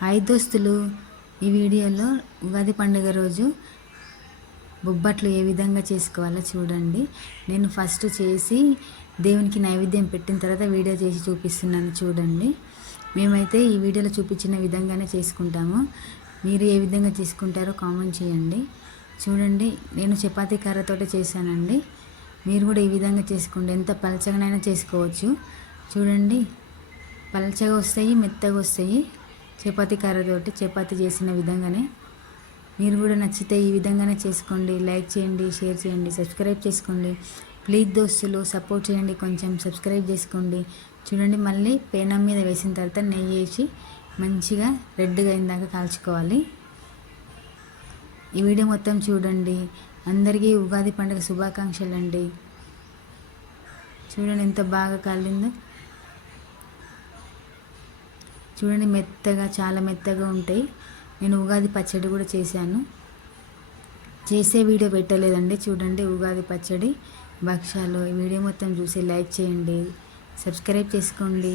Hi దోస్తులు, ఈ వీడియోలో ఉగాది పండుగ రోజు బొబ్బట్లు ఏ విధంగా చేసుకోవాలో చూడండి. నేను ఫస్ట్ చేసి దేవునికి నైవేద్యం పెట్టిన తర్వాత వీడియో చేసి చూపిస్తున్నాను చూడండి. మేమైతే ఈ వీడియోలో చూపించిన విధంగానే చేసుకుంటాము. మీరు ఏ విధంగా చేసుకుంటారో కామెంట్ చేయండి. చూడండి, నేను చపాతీ కర్రతోటి చేశానండి. మీరు కూడా ఈ విధంగా చేసుకోండి. ఎంత పలచగానైనా చేసుకోవచ్చు. చూడండి, పలచగా వస్తాయి, మెత్తగా వస్తాయి. చపాతీ కర్రతోటి చపాతీ చేసిన విధంగానే మీరు కూడా నచ్చితే ఈ విధంగానే చేసుకోండి. లైక్ చేయండి, షేర్ చేయండి, సబ్స్క్రైబ్ చేసుకోండి. ప్లీజ్ దోస్తులు సపోర్ట్ చేయండి, కొంచెం సబ్స్క్రైబ్ చేసుకోండి. చూడండి, మళ్ళీ పేనం మీద వేసిన తర్వాత నెయ్యి వేసి మంచిగా రెడ్గా అయిందాక కాల్చుకోవాలి. ఈ వీడియో మొత్తం చూడండి. అందరికీ ఉగాది పండుగ శుభాకాంక్షలు అండి. చూడండి ఎంత బాగా కాలిందో. చూడండి, మెత్తగా, చాలా మెత్తగా ఉంటాయి. నేను ఉగాది పచ్చడి కూడా చేశాను. చేసే వీడియో పెట్టలేదండి. చూడండి, ఉగాది పచ్చడి, భక్షాలు. ఈ వీడియో మొత్తం చూసి లైక్ చేయండి, సబ్స్క్రైబ్ చేసుకోండి.